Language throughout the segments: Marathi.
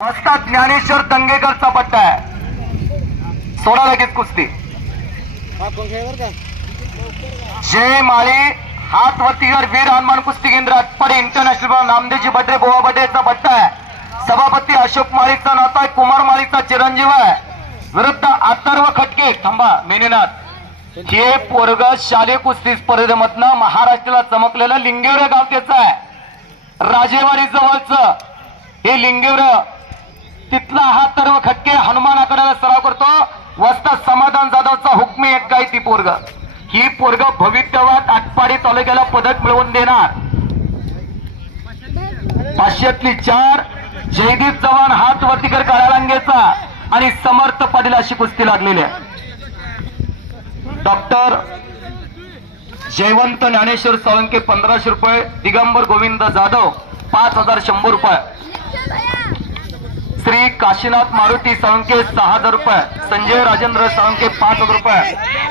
वस्ताद ज्ञानेश्वर दंगेकरचा पट्टा आहे. सोडा लगेच कुस्ती. जय माळी हात वतीवर वीर हनुमान कुस्ती केंद्र आटपाडी इंटरनॅशनल नामदेवजी बड्डे बोवा बड्डेचा पट्टा आहे. सभापती अशोक माळीचा नाता आहे, कुमार माळीचा चिरंजीव आहे. विरुद्ध अथर्व खटके थांबा मेनीनाथ. हे पोरग शालेय कुस्ती स्पर्धेमधनं महाराष्ट्राला चमकलेलं लिंगेवरे गाव त्याचं आहे. राजेवाडी जवळचं हे लिंगेवरे तिथला हा सर्व खटके हनुमानाकडे सराव करतो. वस्ताद समाधान जाधवचा हुकमी एक काय ती पोरग. ही पोरग भविष्यवाद आटपाडी तालुक्याला पदक मिळवून देणार. 500तली 4 जयदीप चव्हाण हात वरतीकर काळालांगेचा आणि समर्थ पाटील अशी कुस्ती लागलेली आहे. डॉक्टर जयवंत ज्ञानेश्वर साळुंके 1500 रुपये, दिगंबर गोविंद जाधव 5100 रुपये, श्री काशीनाथ मारुती साळुंके 6000 रुपये, संजय राजेंद्र साळुंके 5000 रुपये,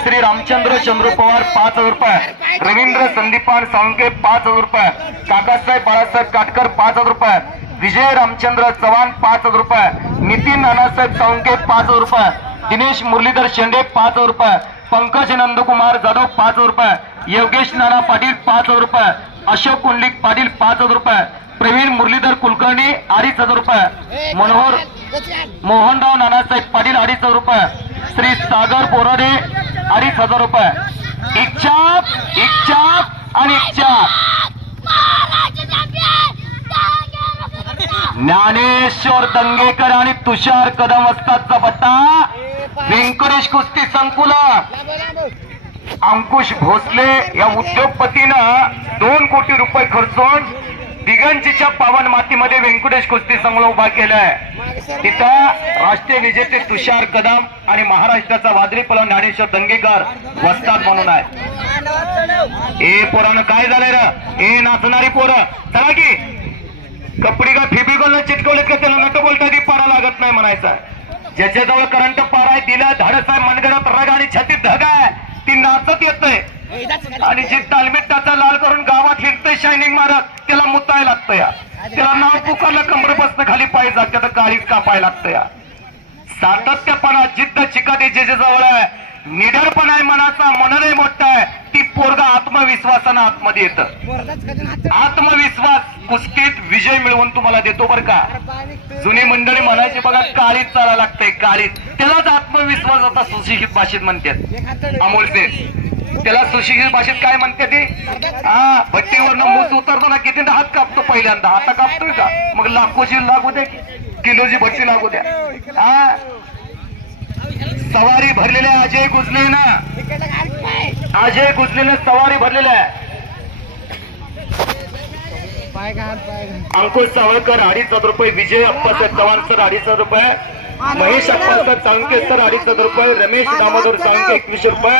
श्री रामचंद्र चंद्र पवार 5000 रुपये, रवींद्र संदीपान साळुंके 5000 रुपये, काकासाहेब बाळासाहेब काटकर 5000 रुपये, विजय रामचंद्र चव्हाण 5000 रुपये, नितीन नानासाहेब साळुंके 5000 रुपये, दिनेश मुरलीधर शेंडे 5000 रुपये, पंकज नंदकुमार जाधव 5000 रुपये, योगेश नाना पाटील 5000 रुपये, अशोक कुंडलिक पाटील 5000 रुपये, प्रवीण मुरलीधर कुलकर्णी 2500 रुपये, मनोहर मोहनराव नानासाहेब पाटील 2500 रुपये, श्री सागर बोराडे 2500 रुपये. इच्छाप आणि ज्ञानेश्वर दंगेकर आणि तुषार कदम वस्तादचा पट्टा. व्यंकटेश कुस्ती संकुलन अंकुश भोसले या उद्योगपतीनं 2 कोटी रुपये खर्चून दिगंजीच्या पावन मातीमध्ये व्यंकटेश कुस्ती संकुल उभा केलाय. तिथं राष्ट्रीय विजेते तुषार कदम आणि महाराष्ट्राचा वादळी पलवान ज्ञानेश्वर दंगेकर वस्ताद म्हणून आहे. ए पोरानं काय झालंय र ए नाचणारी पोरं चला की कपडी का फेबिकॉल चिटकवलेत का त्याला नट बोलता ती पारा लागत नाही म्हणायचा. ज्याच्याजवळ करंट पारा आहे तिला धाडस आहे, मनगडात रग आणि छातीत धग आहे, ती नाचत येतंय आणि जे तालमीत त्याचा लाल करून गावात फिरतंय शायनिंग मारत त्याला मुताय लागतं या. त्याला नाव पुकारलं कमरेपासून खाली पाय जात त्याला काळीच कापाय लागतं या. सातत्यपणा जिद्द चिकाटी जे जवळ आहे, निडरपणा आहे मनाचा, मनने मोठा आहे. ती पोरगा आत्मविश्वासानं आतमध्ये येतं. आत्मविश्वास कुस्तीत विजय मिळवून तुम्हाला देतो बरं का. जुनी मंडळी म्हणायची बघा काळीच चाला लागतंय काळीच. त्यालाच आत्मविश्वास आता सुशिक्षित भाषेत म्हणतात. अमोलचे त्याला सुशिक्षित भाषेत काय म्हणते ती हा भट्टीवरनं मूस उतरतो ना किती हात कापतो पहिल्यांदा. आता कापतोय का मग लाखोची लागू दे किलोची भट्टी लागू द्या. हा सवारी भरलेल्या अजय गुजले ना अजय गुजलेलं सवारी भरलेल्या आहे. अंकुश सावळकर 2500 रुपये, विजय अप्पासाहेब चव्हाण सर 2500 रुपये, महेश अप्पासाहेब साळुंके सर 2500 रुपये, रमेश दामोदर साळुंके 2100 रुपये,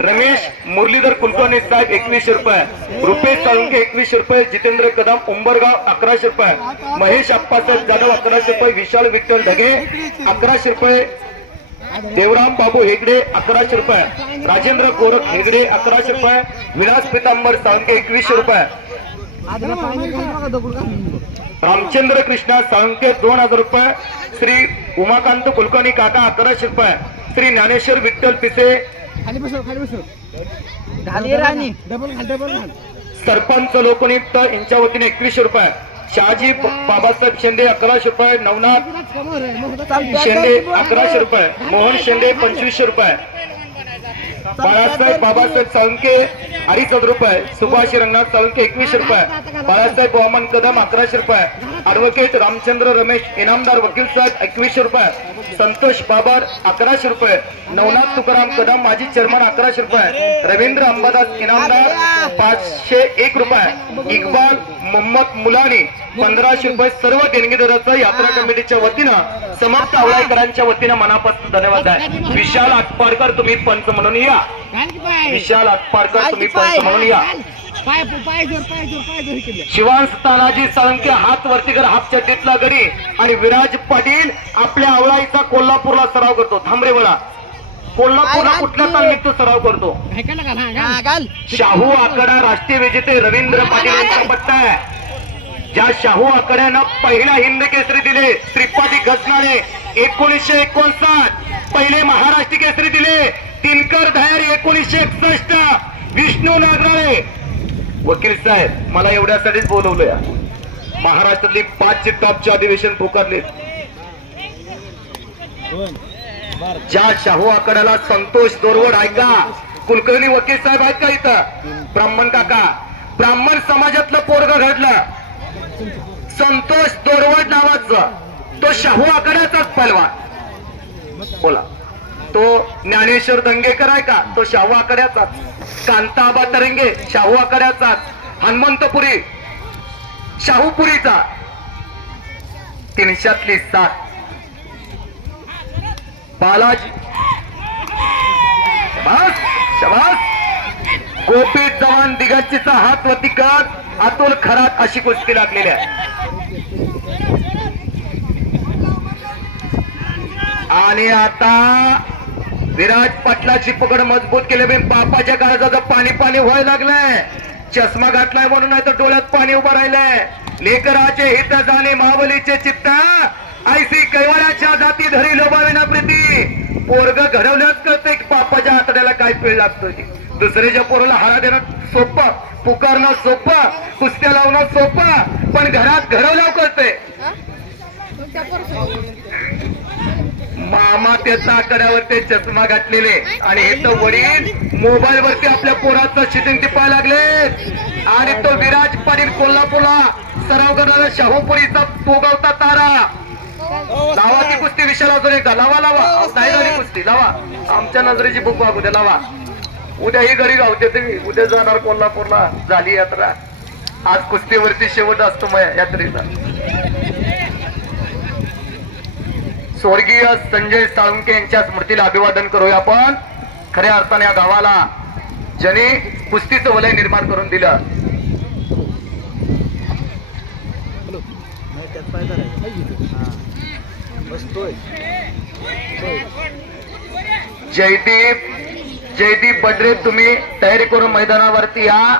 रमेश मुरलीधर कुलकर्णी साहेब 2100 रुपये, रुपेश साळुंके 2100 रुपये, जितेंद्र कदम उंबरगाव 1100 रुपये, महेश अप्पासाहेब जाधव 1100 रुपये, विशाल विठ्ठल ढगे 1100 रुपये, देवराम बाबू हेगडे 1100 रुपये, राजेंद्र गोरख हेगडे 1100 रुपये, विलास पितांबर साळुंके 2100 रुपये, रामचंद्र कृष्णा साळुंके 2000 रुपये, श्री उमाकांत कुलकर्णी काका 1100 रुपये, श्री ज्ञानेश्वर विठ्ठल पिसे सरपंच लोकनियुक्त यांच्या वतीने 2100 रुपये, शहाजी बाबासाहेब शेंडे 1100 रुपये, नवनाथ शेंडे 1100 रुपये, मोहन शेंडे 2500 रुपये, बाळासाहेब बाबासाहेब साळुंके 2500 रुपये, सुभाष रंगनाथ साळुंके 2100 रुपये, बाळासाहेब वामन कदम 1100 रुपये, ॲडव्होकेट रामचंद्र रमेश इनामदार वकील साहेब 2100 रुपये, संतोष बाबर 1100 रुपये, नवनाथ तुकाराम कदम माजी चेअरमन 1100 रुपये, रवींद्र अंबादास इनामदार 501 रुपये, इक्बाल मोहम्मद मुलानी 1500 रुपये. सर्व देणगीदाराचं यात्रा कमिटीच्या वतीनं समर्थ आवळाईकरांच्या वतीनं मनापासून धन्यवाद आहे. विशाल आटपाडकर तुम्ही पंच म्हणून या. विशाल आटपाडकर तुम्ही पंच म्हणून या. शिवांश तानाजी साळुंके हात वरतीकर हाफ चड्डीतला गडी आणि विराज पाटील आपल्या आवळाईचा कोल्हापूरला सराव करतो. थांबरे बळा कोल्हापूरला कुठल्या तालमीत तो सराव करतो. शाहू आकडा राष्ट्रीय विजेते रवींद्र पाटील यांचा पट्टा आहे. ज्या शाहू आकड्यानं पहिला हिंद केसरी दिले श्रीपादी गजनाळे 1959, पहिले महाराष्ट्र केसरी दिले दिनकर धायर 1961, विष्णू नागराळे. वकील साहेब मला एवढ्यासाठीच बोलवलंय, महाराष्ट्रातली 5 टॉपचे अधिवेशन पुकारले. ज्या शाहू आकड्याला संतोष दोरवड ऐका, कुलकर्णी वकील साहेब आहेत का इथं, ब्राह्मण काका, ब्राह्मण समाजातलं पोरग घडलं संतोष दोरवड नावाचं, तो शाहू आकड्याचाच पहलवान. बोला, तो ज्ञानेश्वर दंगेकर आहे का, तो शाहू आकड्याचाच. कांताबा तरंगे शाहू आकड्याचाच. हनुमंतपुरी शाहूपुरीचा. 300तली 7 बालाजी शाबास शाबास. गोपी चव्हाण दिगंचीचा हात वरती कर, अतुल खरात अशी कुस्ती लागलेली आहे. आणि आता विराट पाटलाची पकड मजबूत केली. बापाच्या काळजाचं पाणी पाणी व्हायला लागलंय. चष्मा घातलाय म्हणून नाही तर डोळ्यात पाणी उभं राहिलंय. लेकराचे हित जाणे महाबलीचे चित्त, ऐसी कैवाऱ्याच्या जाती धरी लोभाविना प्रीती. पोरग घडवल्याच करते की बापाच्या आतड्याला काय पिळ लागतोय. दुसऱ्याच्या पोराला हारा देणं सोपं, पुकारणं सोपं, कुस्त्या लावणं सोपं, पण घरात घडवल्यावर कळतंय. मामा त्याच्या आकड्यावर ते चष्मा घातलेले आणि हे तर वडील मोबाईल वरती आपल्या पोराचं शिटिंग टिपाय लागले. आणि तो विराज पाटील कोल्हापूरला सराव करणारा शाहूपुरीचा पोगवता तारा. लावा ती कुस्ती विशाल अजून एकदा लावा लावा. नाही झाली कुस्ती लावा. आमच्या नजरेची बुक वागू द्या लावा. उद्या ही घरी गावते तुम्ही, उद्या जाणार कोल्हापूरला. झाली यात्रा. आज कुस्तीवरती शेवट असतो मग यात्रेचा. स्वर्गीय संजय साळुंके यांच्या स्मृतीला अभिवादन करूया आपण. खऱ्या अर्थाने या गावाला ज्याने कुस्तीचं वलय निर्माण करून दिलं. जयदीप बडरे तुम्ही तयारी करून मैदानावरती या.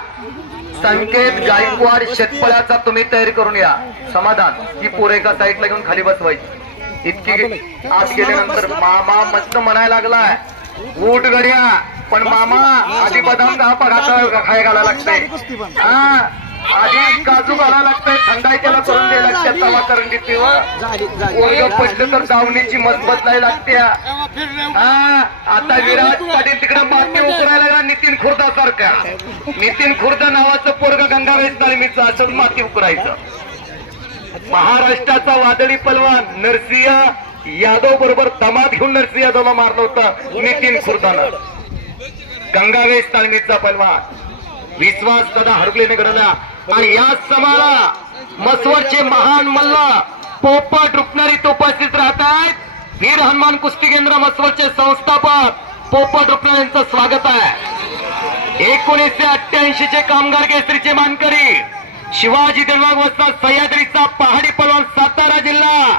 संकेत गायकवाड शेतपळ्याचा तुम्ही तयारी करून या. समाधान ही पोरं एका साईडला घेऊन खाली बसवायची. इतकी आत गेल्यानंतर मामा मस्त म्हणायला लागलाय ऊट गड्या, पण मामा आधी बदाम खाय घालायला लागतंय, आधी काजू घालायला लागतंय, थंडाई त्याला करून द्यायला लागते. तवा करून देते वर्ग पडलं तर दावणीची मजबत नाही लागते. आता विराट पाटील तिकडे माती उकरायला लागला नितीन खुर्दा सारख्या. नितीन खुर्दा नावाचं पोरग गंगावेश तालमीचं असं माती उकरायचं. महाराष्ट्राचा वादळी पलवान नरसिंह यादव बरोबर दमात घेऊन नरसिंह यादवला मारलं होतं नितीन खुर्दानं. गंगावेश तालमीचा पलवान विश्वास दादा हरगलेने घडला. आणि या समाला मसवरचे महान मल्ल पोपट रुपणारी उपस्थित राहत आहेत. वीर हनुमान कुस्ती केंद्र मसवरचे संस्थापक पोपट रुपणारी यांचं स्वागत आहे. 1988 चे कामगार केसरीचे मानकरी शिवाजी देडवाग वस्ताद सह्याद्रीचा पहाडी पलवान सातारा जिल्हा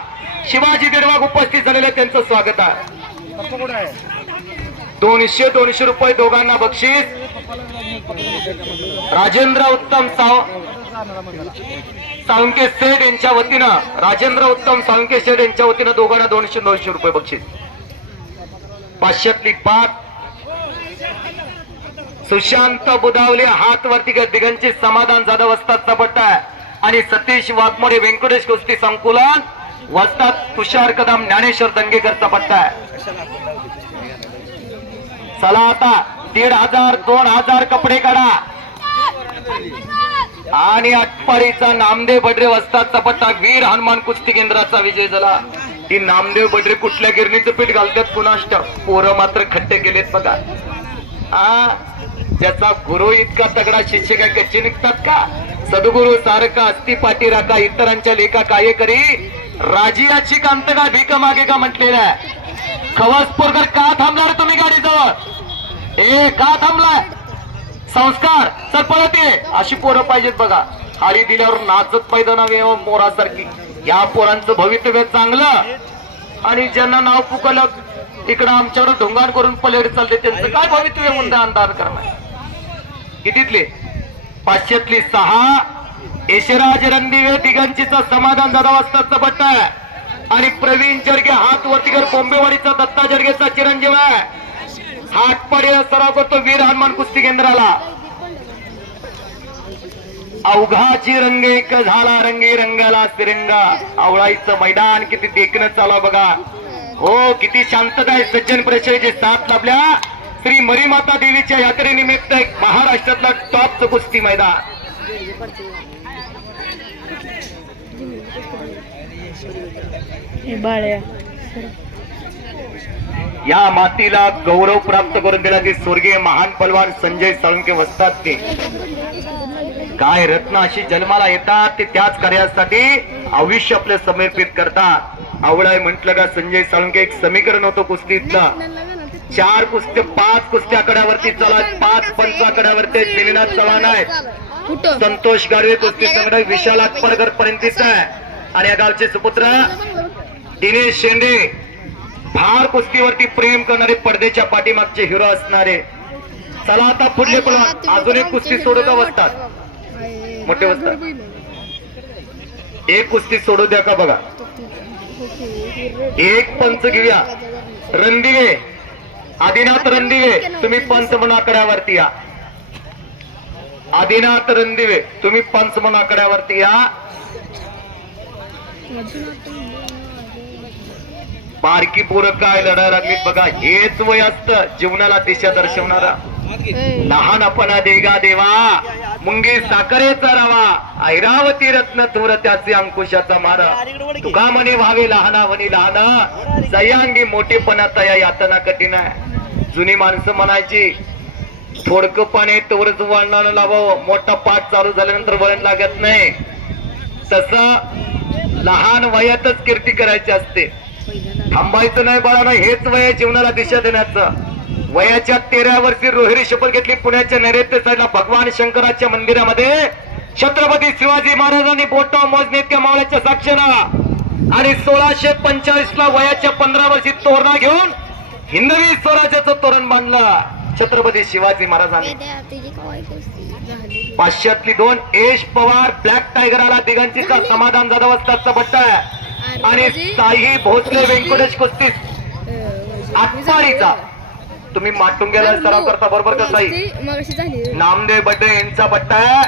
शिवाजी देडवाग उपस्थित झालेले त्यांचं स्वागत आहे. 200 रुपये दोघांना बक्षीस. राजेंद्र उत्तम साळुंके सेठ यांच्या वतीनं राजेंद्र उत्तम साळुंके सेठ यांच्या वतीनं दोघांना 200 रुपये बक्षीस. 500तली 5 सुशांत बुधावले हात वरती दिगंची समाधान जाधव वस्तादचा पट्टा आहे. आणि सतीश वाघमोडे व्यंकटेश कुस्ती संकुलन वस्ताद तुषार कदम ज्ञानेश्वर दंगेकरचा पट्टा आहे. चला आता 1500 2000 कपडे काढा. आणि आटपाडीचा नामदेव बडरे वस्तादचा पट्टा. वीर हनुमान कुस्ती केंद्राचा विजय झाला. ही नामदेव बडरे कुठल्या गिरणीचं पीठ घालतात कुणाष्ट, पोरं मात्र खट्टे केलेत बघा. ज्याचा गुरु इतका तगडा शिष्य काय कच्चे निघतात का. सद्गुरु सारखा अस्ति पाठी राखा इतरांच्या लेखा काय करी राजियाची कांत का भीक मागे का म्हटलेलं आहे. खवासपूरकर का थांबणार तुम्ही गाडीजवळ, का थांबलाय. संस्कार सर पळत ये अशी पोरं पाहिजेत बघा. हारी दिल्यावर नाचत मैदानावे मोरासारखी. या पोरांचं भवितव्य चांगलं. आणि ज्यांना नाव पुकारलं इकडं आमच्यावर ढोंगाण करून पलेड चालते त्यांचं काय भवितव्य म्हणून अंदाज करणार. कितीतले 500तली 6 यशराज रणदिवे दिगंचीचा समाधान दादा वाजताचा पट्टा आहे आणि प्रवीण जरगे हात वरतीकर बोंबेवाडीचा दत्ता जरगेचा चिरंजीव आहे. हातपाडीला सराव करतो वीर हनुमान कुस्ती केंद्राला. अवघाची रंग एक झाला रंगी रंगाला तिरंगा. आवळाईचं मैदान किती देखणं चालू बघा. हो किती शांतता आहे. सज्जन परिषदेचे साथ लाभल्या श्री मरीमाता देवीच्या यात्रेनिमित्त महाराष्ट्रातला टॉपचं कुस्ती मैदान. या मातीला गौरव प्राप्त करून दिला की स्वर्गीय महान पलवान संजय साळुंके वसतात. ते काय रत्न अशी जन्माला येतात ते त्याच कार्यासाठी आयुष्य आपले समर्पित करतात. आवडाय म्हटलं का संजय साळुंके एक समीकरण होतं कुस्तीतलं. 4 कुस्ती 5 कुस्ती आकड्यावरती चला 5 पंच आकड्यावरती दिनीनाथ चव्हाण आहे. संतोष गाडवे कुस्ती संघटक विशाल आटपडकर पर्यंतीचा आहे आणि या गावचे सुपुत्र दिनेश शेंडे फार कुस्तीवरती प्रेम करणारे पडद्याच्या पाठीमागचे हिरो असणारे. चला आता पुढले पण अजून एक कुस्ती सोडू का बसतात मोठे बसतात. एक कुस्ती सोडू द्या का बघा. एक पंच घेऊया. रणदिवे आदिनाथ रणदिवे तुम्ही पंच म्हणून आकड्यावरती या. आदिनाथ रणदिवे तुम्ही पंच म्हणून आकड्यावरती या. बारकी पोरं काय लढायला लागलीत बघा. हेच वय असतं जीवनाला दिशा दर्शवणारा. लहानपणा देगा देवा मुंगी साखरेचा रावा ऐरावती रत्न थोर त्याचे अंकुशाचा मारा. तुका म्हणे व्हावे लहाना वनी लहाना सयांगी मोठेपणा तया यातना कठीण आहे. जुनी माणसं म्हणायची थोडकं पाणी तेवढंच वळणानं लावावं. मोठा पाठ चालू झाल्यानंतर वळण लागत नाही. तसं लहान वयातच कीर्ती करायची असते. थांबायचं नाही बाळानं. हेच वय जीवनाला दिशा देण्याचं. वयाच्या 13व्या वर्षी रोहिणी शपथ घेतली पुण्याच्या नैऋत्य साईडला भगवान शंकराच्या मंदिरामध्ये. छत्रपती शिवाजी महाराजांनी बोटा मोजणे इतक्या मावळ्याच्या साक्षीनं आणि 1645 ला वयाच्या 15 वर्षी तोरणा घेऊन हिंदवी स्वराज्याचं तोरण बांधलं छत्रपती शिवाजी महाराजांनी. 500तली 2 यश पवार ब्लॅक टायगर आला. दिगंचीचा समाधान जाधव वस्तादचा पट्टा आहे आणि साई भोसले व्यंकटेश कुस्ती आटपाडीचा. तुम्ही माटुंग्याला सराव करता बरोबर का साई. नामदेव बड्डे यांचा पट्टा आहे.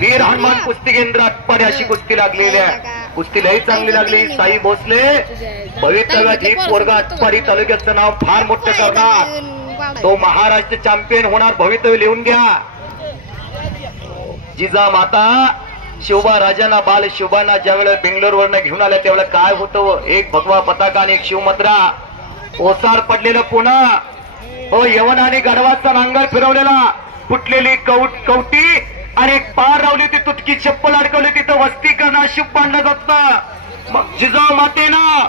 वीर हनुमान कुस्ती केंद्र आटपाडी अशी कुस्ती लागलेली आहे. कुस्ती लई चांगली लागली. साई भोसले भवितव्यात ही पोरगा आटपाडी तालुक्याचं नाव फार मोठं करणार. तो महाराष्ट्र चॅम्पियन होणार भवितव्य लिहून घ्या. जिजा माता शिवबा राजांना बाल शिवबांना ज्यावेळेला बेंगलोरवरनं घेऊन आल्या त्यावेळेला काय होतं. एक भगवा पताका आणि एक शिवमुद्रा. ओसार पडलेलं पुन्हा. हो यवन आणि गडवाचा नांगर फिरवलेला. फुटलेली कवटी आणि एक पार रावली ती तुटकी चप्पल अडकवली. तिथं वस्ती करणं शुभ मानलं जातं. मग जिजाऊ मातेनं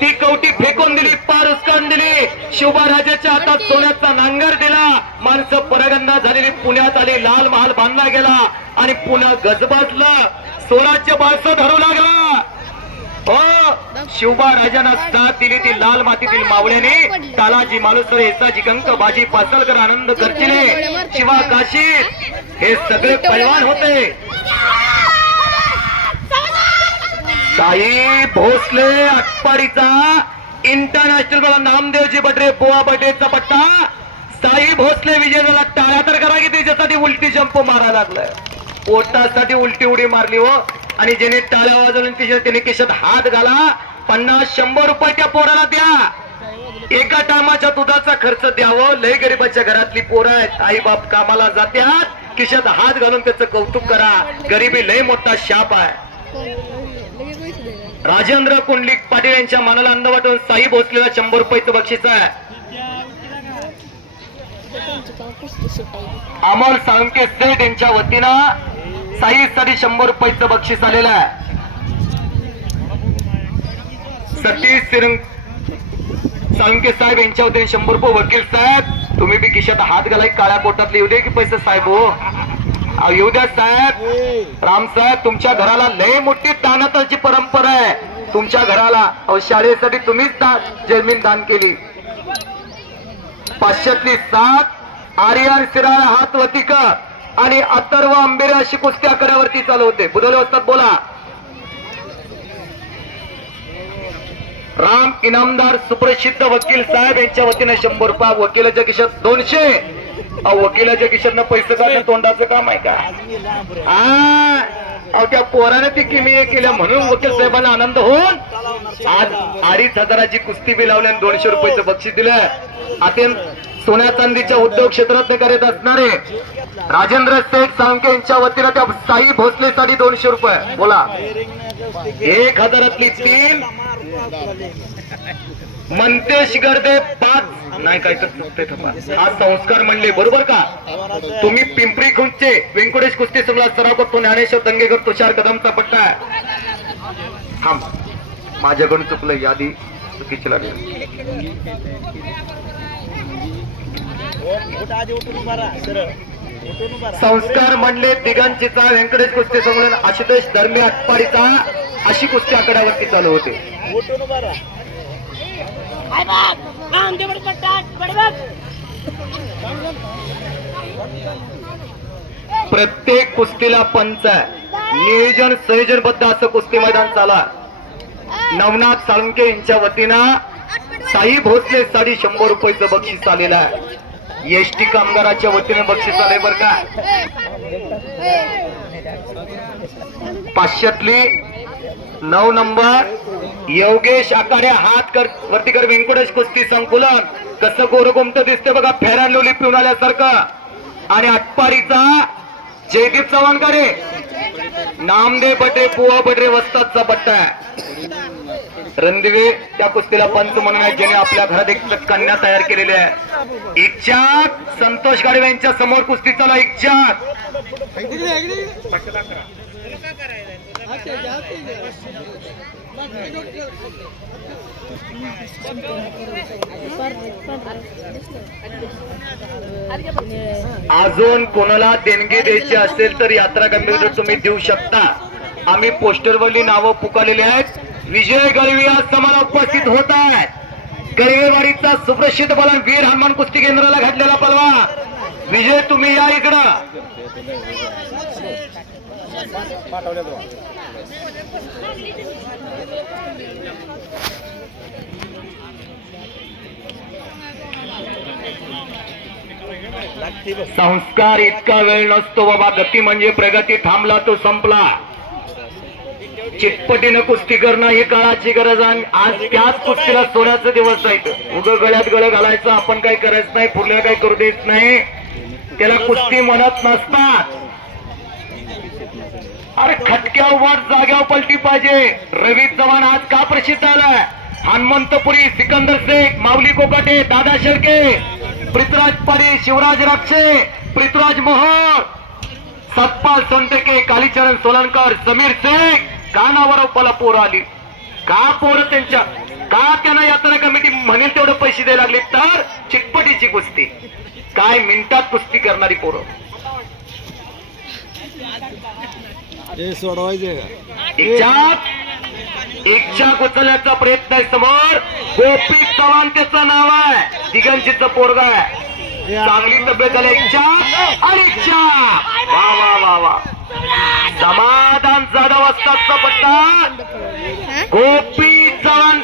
ती कवटी फेकून दिली. पार उचकून दिली. शिवबा राजाच्या हातात सोन्याचा नांगर दिला. माणसं परगंदा झालेली पुण्यात आली. लाल महाल बांधला गेला आणि पुन्हा गजबजलं. स्वराज्य बाळसं धरू लागला. हो शिवबा राजांना साथ दिली ती लाल मातीतील मावळ्याने. तालाजी मालुसरे येसाजी कंक बाजी पासलकर आनंद गरचिले शिवा काशी हे सगळे पैलवान होते. साई भोसले आटपाडीचा इंटरनॅशनल नामदेवजी बड्रे बुवा बड्रेचा पट्टा. साई भोसले विजय झाला. टाळ्या तर करा की त्याच्यासाठी उलटी जंप मारायला लागलाय. पोटासाठी उलटी उडी मारली हो. आणि ज्याने टाळ्या वाजवल्या त्याने केशात हात घाला. 50-100 रुपये त्या पोराला द्या. एका टायमाच्या दुधाचा खर्च द्यावं. लय गरीबाच्या घरातली पोरं आहेत. आई बाप कामाला जात्यात. खिशात हात घालून त्याचं कौतुक करा. गरिबी लय मोठा शाप आहे. राजेंद्र कुंडलिक पाटील यांच्या मनाला आनंद वाटून साई भोसलेला 100 रुपयाचं बक्षीस आहे. अमोल साळुंके सेठ यांच्या वतीनं साईसाठी 100 रुपयाचं बक्षीस आलेलं आहे. सतीश साळुंके साहेब यांच्या वतीने 100 रुपये. वकील साहेब तुम्ही बी खिशात हात घालाय. काळ्या पोटातले येऊ दे की पैसे साहेब हो. येऊ द्या साहेब. राम साहेब तुमच्या घराला लय मोठी दानताची परंपरा आहे. तुमच्या घराला शाळेसाठी तुम्हीच जमीन दान केली. 500तली 7 आर्यन शिराळा हात वतिक आणि अथर्व आंबेरे अशी कुस्ती आकड्यावरती चालू होते. बुधवले असतात बोला. राम इनामदार सुप्रसिद्ध वकील साहेब यांच्या वतीने 100 रुपये. वकिलाच्या खिशात 200. वकिलाच्या खिशातनं पैसे काढणं तोंडाचं काम आहे का? त्या पोराने ती किमी केल्या म्हणून वकील साहेबांना आनंद होऊन आज 2,500ची कुस्ती बी लावली आणि 200 रुपयाचं बक्षीस दिलं. आता सोन्या चांदीच्या उद्योग क्षेत्रात करत असणारे राजेंद्र शेठ साळुंखे यांच्या वतीनं त्या साई भोसलेसाठी 200 रुपये. बोला. 1,000तली 3. मंतेश गर्दे 5. नाही काय तर चुकते थपा. हा संस्कार म्हणले बरोबर का? तुम्ही पिंपरी खुंटचे व्यंकटेश कुस्ती संघाला सराव करतो. ज्ञानेश्वर दंगेकर तुषार कदमचा पट्टा आहे. थांब, माझ्याकडून चुकलं. यादी चुकीची लागली. संस्कार म्हणले दिगंचीचा व्यंकटेश कुस्ती संमेलन आशुतोष धर्मे आटपाडीचा अशी कुस्ती आकड्यावरती चालू होते. प्रत्येक कुस्तीला पंच आहे. नियोजन संयोजनबद्ध असं कुस्ती मैदान चाला. नवनाथ साळुंखे यांच्या वतीनं साई भोसले साठी 100 रुपयाचं बक्षीस आलेलं आहे. एसटी कामगाराच्या वतीने बक्षीस आले बर का. 500तली 9 नंबर योगेश आकाडे हातकर वर्तीकर व्यंकटेश कुस्ती संकुलन. कसं गोरगोमत दिसते बघा, फेरान लोली पिऊन आल्यासारखं. आणि आटपाडीचा जयदीप चव्हाणकडे नामदेव बटे पुवा बटे वस्तादचा पट्टा आहे. रणदिवे त्या कुस्तीला पंच म्हणून आहे, ज्याने आपल्या घरात एक कन्या तयार केलेली आहे. इच्छाक संतोष गाडवे यांच्या समोर कुस्ती चालू. इच्छाक अजून कोणाला देणगी द्यायची असेल तर यात्रा कमिटीवर तुम्ही देऊ शकता. आम्ही पोस्टरवरली नावं पुकारलेली आहेत. विजय गळवी आज समाला उपस्थित होत आहेत. गळवेवाडीचा सुप्रसिद्ध बलवान वीर हनुमान कुस्ती केंद्राला घातलेला पलवान विजय, तुम्ही या इकडं. संस्कार इतका वेळ नसतो बाबा. गती म्हणजे प्रगती. थांबला तो संपला. चिटपटीनं कुस्ती करणं ही काळाची गरज आहे. आज त्याच कुस्तीला सोन्याचा दिवस आहे. उगं गळ्यात गळ घालायचं आपण काही करायचं नाही. पुढल्या काही करू देत नाही. त्याला कुस्ती म्हणत नसतात. अरे खटक्यावर जाग्यावर पलटी पाहिजे. रवी चव्हाण आज का प्रसिद्ध आलाय? हनुमंतपुरी, सिकंदर शेख, माऊली कोकाटे, दादा शेळके, पृथ्वीराज पाडी, शिवराज राक्षे, पृथ्वीराज मोहोळ, सतपाल सोनटके, कालीचरण सोलनकर, समीर शेख. का नावावर पोरं आली? का पोरं त्यांच्या का त्यांना यात्रा कमिटी म्हणेल तेवढे पैसे द्यायला लागले? तर चिटपटीची कुस्ती. काय मिनिटात कुस्ती करणारी पोरं. इच्छा उचलण्याचा प्रयत्न आहे. समोर गोपी चव्हाण त्याचं नाव आहे. दिगंजीचं पोरगा आहे. चांगली तब्येत झाली. इच्छा आणि इच्छा. वा वा वा वा. समाधान जाधव असतातचा पट्टा गोपी चव्हाण.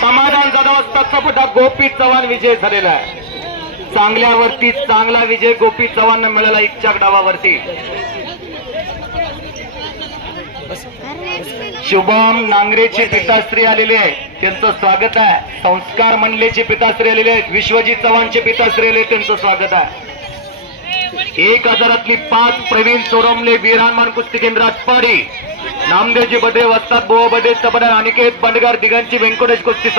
समाधान जाधव असतातचा पट्टा गोपी चव्हाण विजय झालेला आहे. चांगल्यावरती चांगला विजय गोपी चव्हाण मिळाला. इच्छा डावावरती. शुभम नांगरेचे पिताश्री आलेले आहेत, त्यांचं स्वागत आहे. संस्कार मंडलेचे पिताश्री आलेले आहेत. विश्वजित चव्हाणचे पिताश्री आले, त्यांचं स्वागत आहे. 1000तली 5 प्रवीण चोरमले वीर हनुमान कुस्ती केंद्र आटपाडी. नामदेवजी बडे वस्ताद बोवा बडे चपडा अनिकेत बंडगार दिगंची व्यंकटेश कुस्ती